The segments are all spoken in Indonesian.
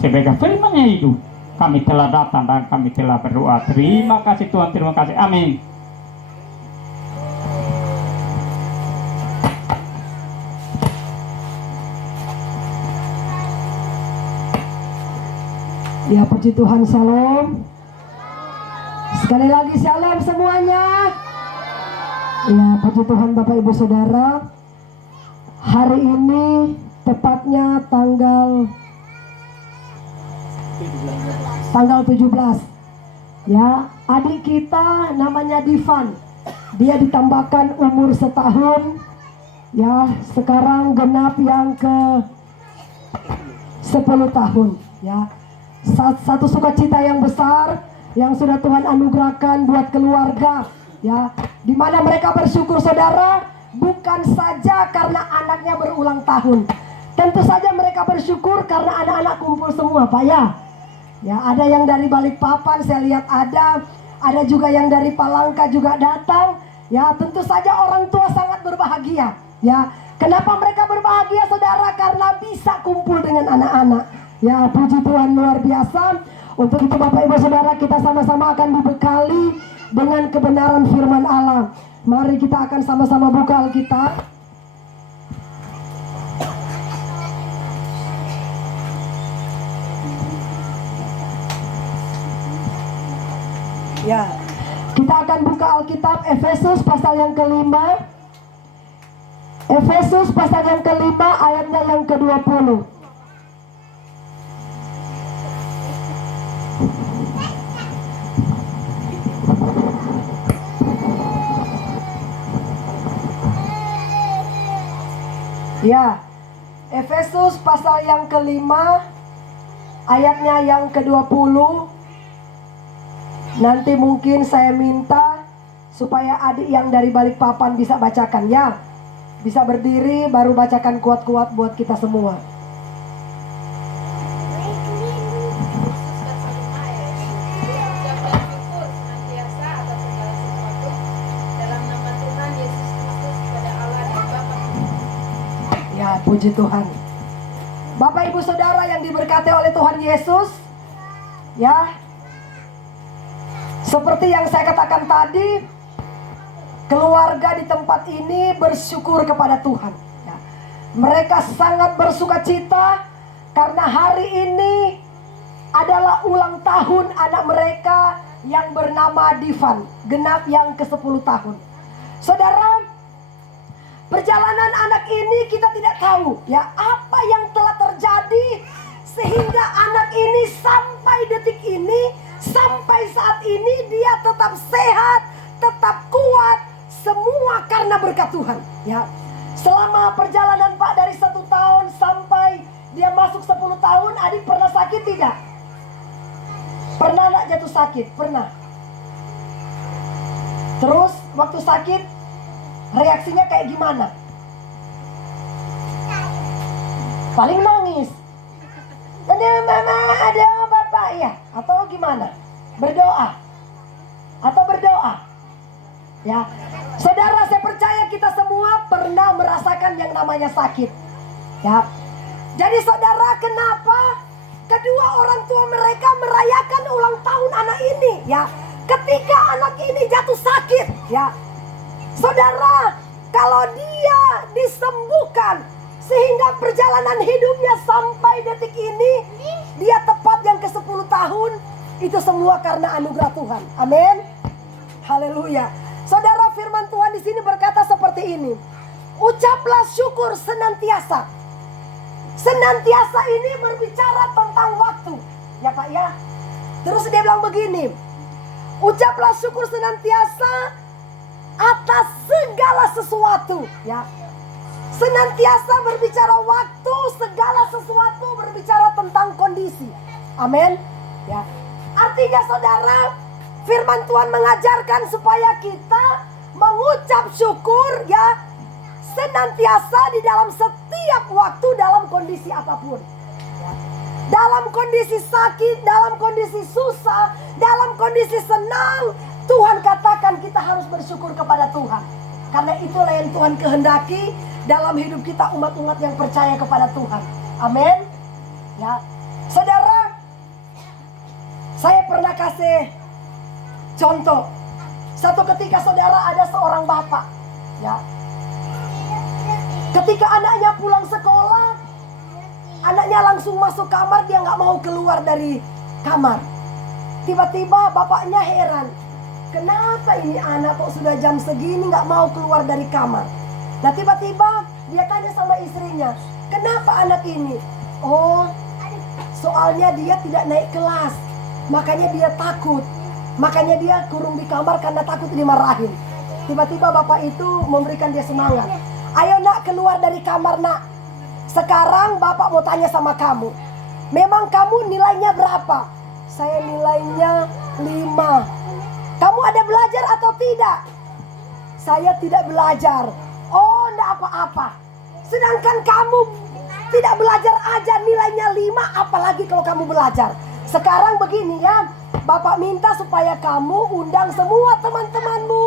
Sebagai firman-Nya itu, kami telah datang dan kami telah berdoa. Terima kasih Tuhan, terima kasih. Amin. Ya, puji Tuhan, shalom. Sekali lagi shalom semuanya. Ya, puji Tuhan Bapak Ibu Saudara. Hari ini tepatnya tanggal 17. Ya, adik kita namanya Divan. Dia ditambahkan umur setahun. Ya, sekarang genap yang ke 10 tahun. Ya, satu sukacita yang besar yang sudah Tuhan anugerahkan buat keluarga, ya, di mana mereka bersyukur saudara, bukan saja karena anaknya berulang tahun. Tentu saja mereka bersyukur karena anak-anak kumpul semua, Pak, ya. Ya, ada yang dari Balikpapan saya lihat ada juga yang dari Palangka juga datang. Ya, tentu saja orang tua sangat berbahagia. Ya, kenapa mereka berbahagia saudara? Karena bisa kumpul dengan anak-anak. Ya, puji Tuhan, luar biasa. Untuk itu Bapak Ibu Saudara, kita sama-sama akan dibekali dengan kebenaran firman Allah. Mari kita akan sama-sama buka Alkitab. Ya, kita akan buka Alkitab Efesus pasal yang kelima. Efesus pasal yang kelima ayatnya yang ke-20. Ya, Efesus pasal yang kelima ayatnya yang ke-20. Nanti mungkin saya minta supaya adik yang dari Balikpapan bisa bacakan, ya. Bisa berdiri baru bacakan kuat-kuat buat kita semua. Puji Tuhan. Bapak Ibu Saudara yang diberkati oleh Tuhan Yesus, ya, seperti yang saya katakan tadi, keluarga di tempat ini bersyukur kepada Tuhan, ya. Mereka sangat bersukacita karena hari ini adalah ulang tahun anak mereka yang bernama Divan, genap yang ke-10 tahun. Saudara, perjalanan anak ini kita tidak tahu, ya, apa yang telah terjadi sehingga anak ini sampai detik ini, sampai saat ini dia tetap sehat, tetap kuat, semua karena berkat Tuhan, ya. Selama perjalanan Pak dari 1 tahun sampai dia masuk 10 tahun, adik pernah sakit tidak? Pernah enggak jatuh sakit? Pernah. Terus waktu sakit reaksinya kayak gimana? Paling nangis. Ada mama, ada bapak, ya? Atau gimana? Berdoa. Atau berdoa. Ya. Saudara, saya percaya kita semua pernah merasakan yang namanya sakit. Ya. Jadi saudara, kenapa kedua orang tua mereka merayakan ulang tahun anak ini, ya? Ketika anak ini jatuh sakit, ya. Saudara, kalau dia disembuhkan sehingga perjalanan hidupnya sampai detik ini dia tepat yang ke-10 tahun, itu semua karena anugerah Tuhan. Amin. Haleluya. Saudara, firman Tuhan di sini berkata seperti ini. Ucaplah syukur senantiasa. Senantiasa ini berbicara tentang waktu, ya Pak, ya. Terus dia bilang begini. Ucaplah syukur senantiasa atas segala sesuatu, ya. Senantiasa berbicara waktu, segala sesuatu berbicara tentang kondisi. Amin. Ya. Artinya saudara, firman Tuhan mengajarkan supaya kita mengucap syukur, ya, senantiasa di dalam setiap waktu, dalam kondisi apapun, ya. Dalam kondisi sakit, dalam kondisi susah, dalam kondisi senang, Tuhan katakan kita harus bersyukur kepada Tuhan. Karena itulah yang Tuhan kehendaki dalam hidup kita, umat-umat yang percaya kepada Tuhan. Amin. Ya. Saudara, pernah kasih contoh. Satu ketika saudara ada seorang bapak, ya. Ketika anaknya pulang sekolah, anaknya langsung masuk kamar, dia nggak mau keluar dari kamar. Tiba-tiba bapaknya heran, kenapa ini anak kok sudah jam segini nggak mau keluar dari kamar. Nah tiba-tiba dia tanya sama istrinya, kenapa anak ini? Oh, soalnya dia tidak naik kelas, makanya dia takut. Makanya dia kurung di kamar karena takut dimarahin. Tiba-tiba bapak itu memberikan dia semangat. Ayo nak, keluar dari kamar nak. Sekarang bapak mau tanya sama kamu, memang kamu nilainya berapa? Saya nilainya 5. Kamu ada belajar atau tidak? Saya tidak belajar. Oh, enggak apa-apa. Sedangkan kamu tidak belajar aja nilainya 5, apalagi kalau kamu belajar. Sekarang begini ya, bapak minta supaya kamu undang semua teman-temanmu.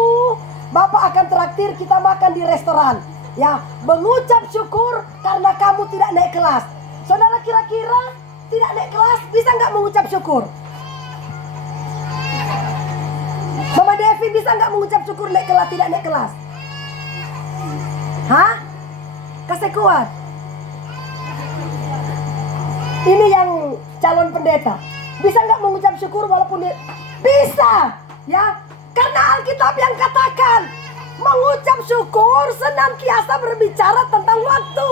Bapak akan traktir kita makan di restoran. Ya, mengucap syukur karena kamu tidak naik kelas. Saudara kira-kira tidak naik kelas bisa nggak mengucap syukur? Mama Devi bisa nggak mengucap syukur naik kelas, tidak naik kelas? Hah? Kasih kuat. Ini yang calon pendeta. Bisa nggak mengucap syukur walaupun dia... Bisa, ya. Karena Alkitab yang katakan mengucap syukur senantiasa berbicara tentang waktu.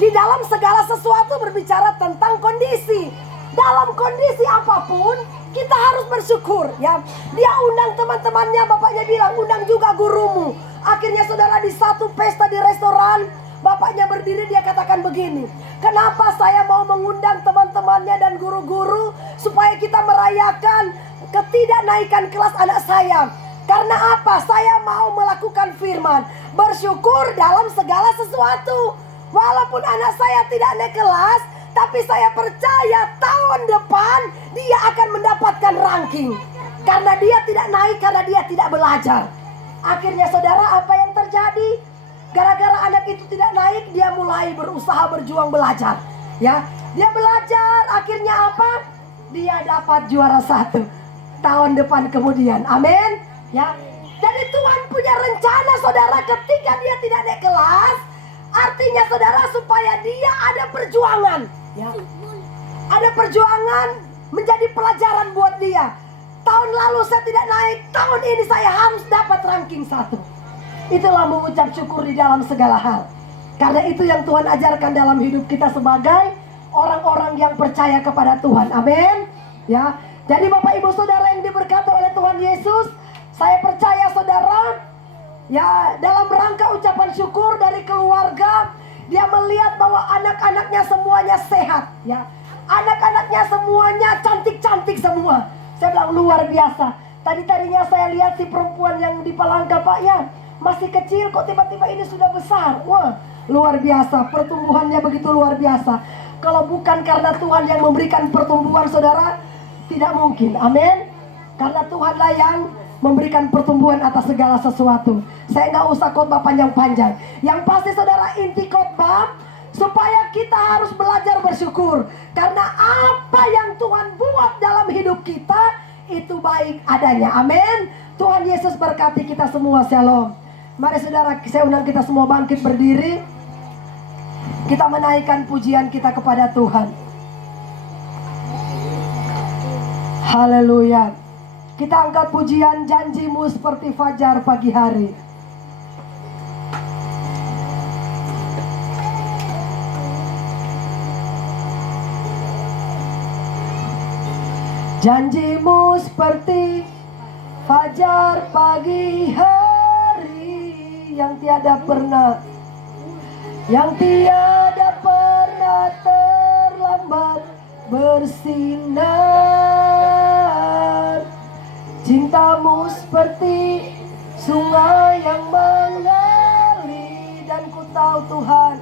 Di dalam segala sesuatu berbicara tentang kondisi. Dalam kondisi apapun kita harus bersyukur, ya. Dia undang teman-temannya, bapaknya bilang undang juga gurumu. Akhirnya saudara di satu pesta di restoran, bapaknya berdiri, dia katakan begini, kenapa saya mau mengundang teman-temannya dan guru-guru supaya kita merayakan ketidaknaikan kelas anak saya. Karena apa? Saya mau melakukan firman, bersyukur dalam segala sesuatu. Walaupun anak saya tidak naik kelas, tapi saya percaya tahun depan dia akan mendapatkan ranking. Karena dia tidak naik, karena dia tidak belajar. Akhirnya saudara, apa yang terjadi? Gara-gara anak itu tidak naik, dia mulai berusaha berjuang belajar. Ya, dia belajar, akhirnya apa? Dia dapat juara 1 tahun depan kemudian. Amin. Ya, jadi Tuhan punya rencana saudara ketika dia tidak naik kelas. Artinya saudara supaya dia ada perjuangan, ya. Ada perjuangan menjadi pelajaran buat dia. Tahun lalu saya tidak naik, tahun ini saya harus dapat ranking 1. Itulah mengucap syukur di dalam segala hal. Karena itu yang Tuhan ajarkan dalam hidup kita sebagai orang-orang yang percaya kepada Tuhan. Amin. Ya. Jadi Bapak Ibu Saudara yang diberkati oleh Tuhan Yesus, saya percaya saudara, ya, dalam rangka ucapan syukur dari keluarga, dia melihat bahwa anak-anaknya semuanya sehat, ya. Anak-anaknya semuanya cantik-cantik semua. Saya bilang luar biasa. Tadinya saya lihat si perempuan yang di Palangka, Pak, ya, masih kecil kok tiba-tiba ini sudah besar. Wah, luar biasa. Pertumbuhannya begitu luar biasa. Kalau bukan karena Tuhan yang memberikan pertumbuhan saudara, tidak mungkin. Amin. Karena Tuhanlah yang memberikan pertumbuhan atas segala sesuatu. Saya nggak usah khotbah panjang-panjang. Yang pasti saudara, inti khotbah supaya kita harus belajar bersyukur. Karena apa yang Tuhan buat dalam hidup kita itu baik adanya. Amin. Tuhan Yesus berkati kita semua. Shalom. Mari saudara, saya undang kita semua bangkit berdiri. Kita menaikkan pujian kita kepada Tuhan. Haleluya. Kita angkat pujian janjimu seperti fajar pagi hari. Janjimu seperti fajar pagi hari yang tiada pernah terlambat bersinar. Cintamu seperti sungai yang mengalir. Dan ku tahu Tuhan,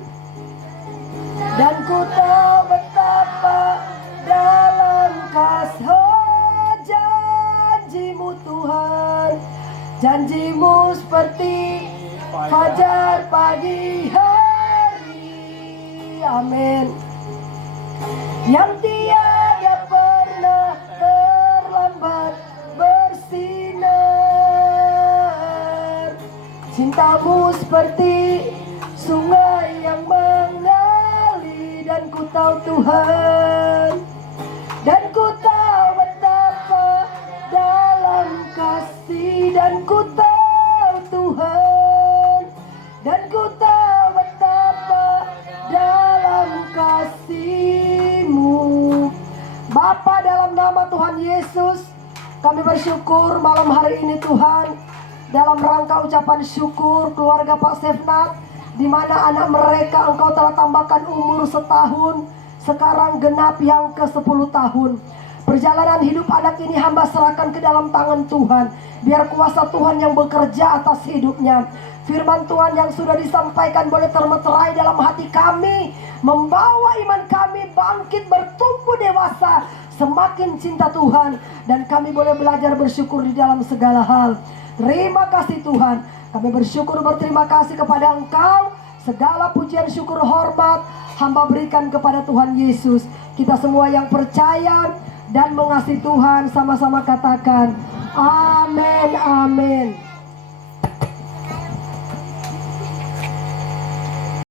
dan ku tahu betapa dalam kasih janjimu Tuhan. Janjimu seperti fajar pagi hari. Amin. Yang tiada pernah Kamu seperti sungai yang mengalir, dan ku tahu Tuhan, dan ku tahu betapa dalam kasih, dan ku tahu Tuhan, dan ku tahu betapa dalam kasih-Mu. Bapa, dalam nama Tuhan Yesus, kami bersyukur malam hari ini Tuhan, dalam rangka ucapan syukur keluarga Pak Sefnat, di mana anak mereka Engkau telah tambahkan umur setahun, sekarang genap yang ke-10 tahun. Perjalanan hidup anak ini hamba serahkan ke dalam tangan Tuhan. Biar kuasa Tuhan yang bekerja atas hidupnya. Firman Tuhan yang sudah disampaikan boleh termeterai dalam hati kami, membawa iman kami bangkit bertumbuh dewasa, semakin cinta Tuhan, dan kami boleh belajar bersyukur di dalam segala hal. Terima kasih Tuhan. Kami bersyukur berterima kasih kepada Engkau. Segala pujian syukur hormat hamba berikan kepada Tuhan Yesus. Kita semua yang percaya dan mengasihi Tuhan sama-sama katakan amin, amin.